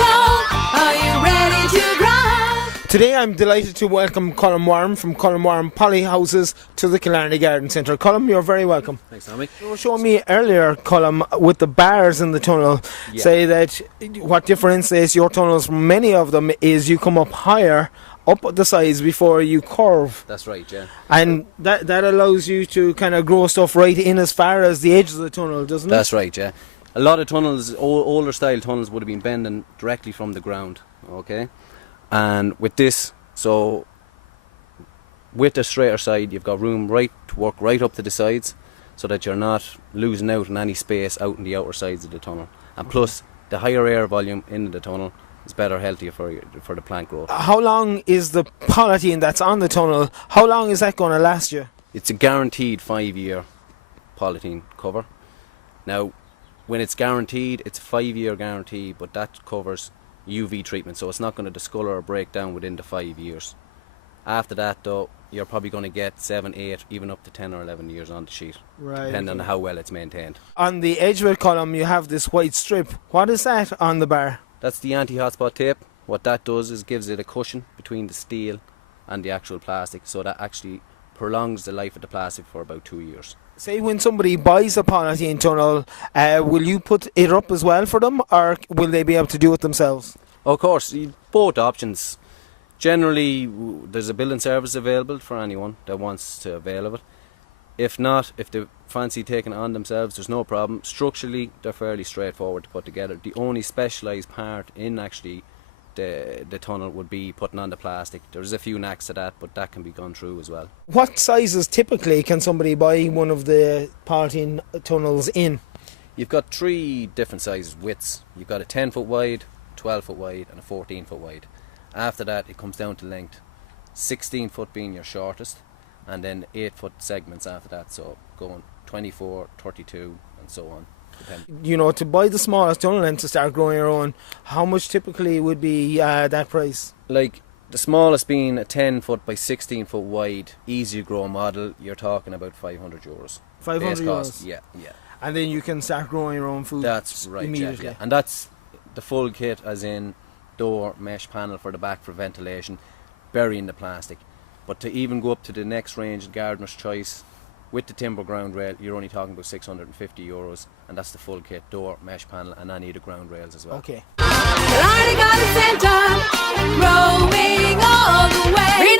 Are you ready to grow? Today I'm delighted to welcome Colm Warren from Colm Warren Polyhouses to the Killarney Garden Centre. Colm, you're very welcome. Thanks, Tommy. You were showing me earlier, Colm, with the bars in the tunnel, say that what differentiates your tunnels from many of them is you come up higher, up the sides before you curve. That's right, yeah. And that allows you to kind of grow stuff right in as far as the edges of the tunnel, doesn't it? That's right, yeah. A lot of tunnels, older style tunnels, would have been bending directly from the ground, okay? And with this, so with the straighter side, you've got room to work right up to the sides so that you're not losing out on any space out in the outer sides of the tunnel. And plus, the higher air volume in the tunnel is better, healthier for the plant growth. How long is the polythene that's on the tunnel, how long is that going to last you? It's a guaranteed 5-year polythene cover. Now, when it's guaranteed, it's a 5-year guarantee, but that covers UV treatment, so it's not going to discolour or break down within the 5 years. After that, though, you're probably going to get 7, 8, even up to 10 or 11 years on the sheet, depending on how well it's maintained. On the edge of the column, you have this white strip. What is that on the bar? That's the anti-hotspot tape. What that does is gives it a cushion between the steel and the actual plastic, so that actually prolongs the life of the plastic for about 2 years. Say when somebody buys a polythene tunnel, will you put it up as well for them, or will they be able to do it themselves? Of course, both options. Generally, there's a building service available for anyone that wants to avail of it. If not, if they fancy taking it on themselves, there's no problem. Structurally, they're fairly straightforward to put together. The only specialised part in actually the tunnel would be putting on the plastic. There's a few knacks to that, but that can be gone through as well. What sizes typically can somebody buy one of the polythene tunnels in? You've got 3 different size widths. You've got a 10 foot wide, 12 foot wide and a 14 foot wide. After that it comes down to length, 16 foot being your shortest, and then 8 foot segments after that, so going 24, 32 and so on. You know, to buy the smallest tunnel and to start growing your own, how much typically would be that price? Like the smallest being a 10 foot by 16 foot wide easy to grow model, you're talking about €500. 500 euros? Yeah. And then you can start growing your own food. That's right, immediately. yeah. And that's the full kit, as in door, mesh panel for the back for ventilation, burying the plastic. But to even go up to the next range, Gardener's Choice, with the timber ground rail, you're only talking about €650, and that's the full kit, door, mesh panel, and any of the ground rails as well. Okay. Killarney Garden Centre, growing all the way.